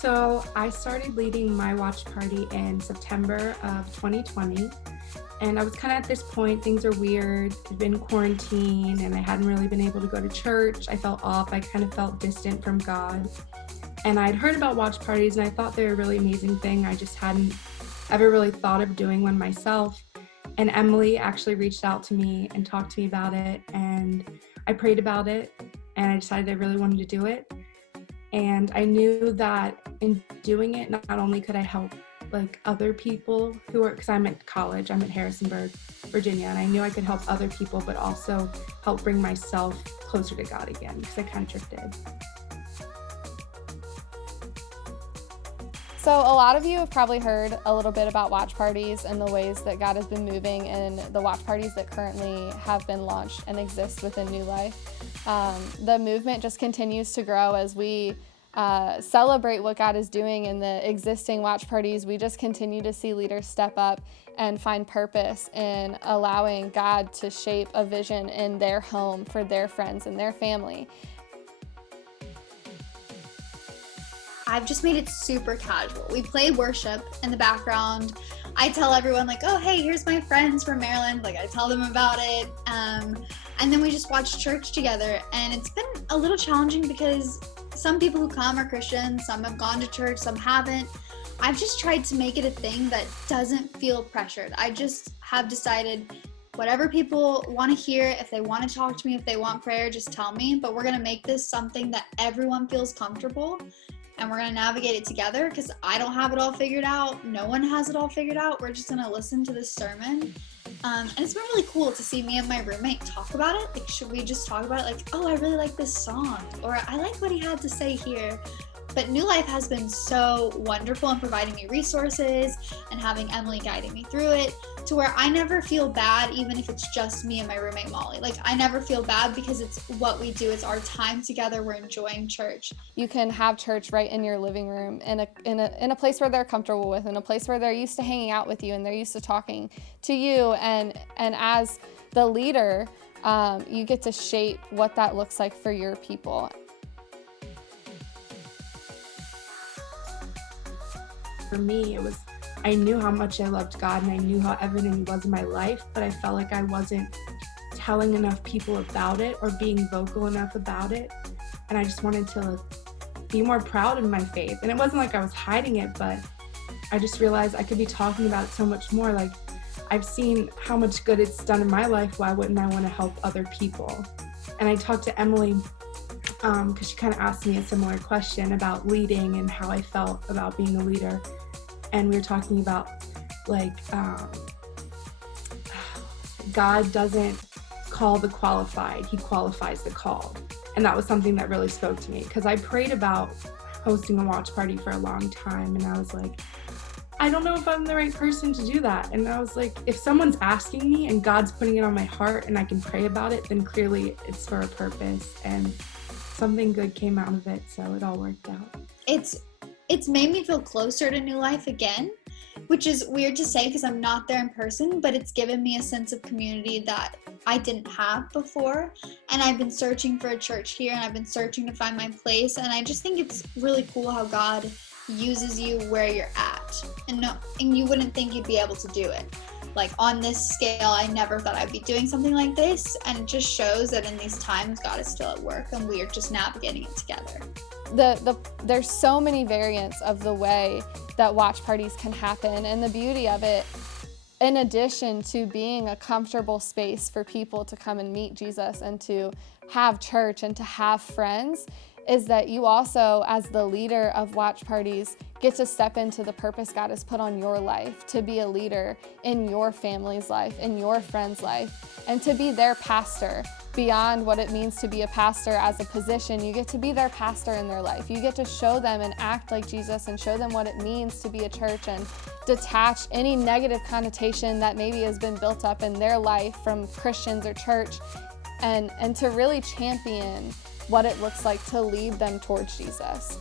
So I started leading my watch party in September of 2020. And I was kind of at this point, things are weird. I'd been quarantined and I hadn't really been able to go to church. I felt off. I kind of felt distant from God. And I'd heard about watch parties and I thought they were a really amazing thing. I just hadn't ever really thought of doing one myself. And Emily actually reached out to me and talked to me about it. And I prayed about it and I decided I really wanted to do it. And I knew that in doing it, not only could I help like other people who are, because I'm at college, I'm at Harrisonburg, Virginia, and I knew I could help other people, but also help bring myself closer to God again, because I kind of drifted. So a lot of you have probably heard a little bit about watch parties and the ways that God has been moving in the watch parties that currently have been launched and exist within New Life. The movement just continues to grow as we celebrate what God is doing in the existing watch parties. We just continue to see leaders step up and find purpose in allowing God to shape a vision in their home for their friends and their family. I've just made it super casual. We play worship in the background. I tell everyone like, oh, hey, here's my friends from Maryland. Like I tell them about it. And then we just watch church together. And it's been a little challenging because some people who come are Christians, some have gone to church, some haven't. I've just tried to make it a thing that doesn't feel pressured. I just have decided whatever people want to hear, if they want to talk to me, if they want prayer, just tell me. But we're going to make this something that everyone feels comfortable. And we're going to navigate it together because I don't have it all figured out. No one has it all figured out. We're just going to listen to this sermon. And it's been really cool to see me and my roommate talk about it. Like, should we just talk about it? Like, oh, I really like this song. Or I like what he had to say here. But New Life has been so wonderful in providing me resources and having Emily guiding me through it to where I never feel bad, even if it's just me and my roommate Molly. Like I never feel bad because it's what we do. It's our time together. We're enjoying church. You can have church right in your living room in a place where they're comfortable with, in a place where they're used to hanging out with you and they're used to talking to you. And as the leader, you get to shape what that looks like for your people. For me, I knew how much I loved God and I knew how evident He was in my life, but I felt like I wasn't telling enough people about it or being vocal enough about it. And I just wanted to be more proud of my faith. And it wasn't like I was hiding it, but I just realized I could be talking about it so much more. Like I've seen how much good it's done in my life. Why wouldn't I want to help other people? And I talked to Emily because she kind of asked me a similar question about leading and how I felt about being a leader. And we were talking about like God doesn't call the qualified, He qualifies the called. And that was something that really spoke to me because I prayed about hosting a watch party for a long time and I was like, I don't know if I'm the right person to do that. And I was like, if someone's asking me and God's putting it on my heart and I can pray about it, then clearly it's for a purpose and something good came out of it, so it all worked out. It's made me feel closer to New Life again, which is weird to say because I'm not there in person, but it's given me a sense of community that I didn't have before. And I've been searching for a church here and I've been searching to find my place. And I just think it's really cool how God uses you where you're at. And you wouldn't think you'd be able to do it. Like on this scale, I never thought I'd be doing something like this. And it just shows that in these times, God is still at work and we are just navigating it together. There's so many variants of the way that watch parties can happen, and the beauty of it, in addition to being a comfortable space for people to come and meet Jesus and to have church and to have friends, is that you also, as the leader of watch parties, get to step into the purpose God has put on your life, to be a leader in your family's life, in your friend's life, and to be their pastor. Beyond what it means to be a pastor as a position, you get to be their pastor in their life. You get to show them and act like Jesus and show them what it means to be a church and detach any negative connotation that maybe has been built up in their life from Christians or church and to really champion what it looks like to lead them towards Jesus.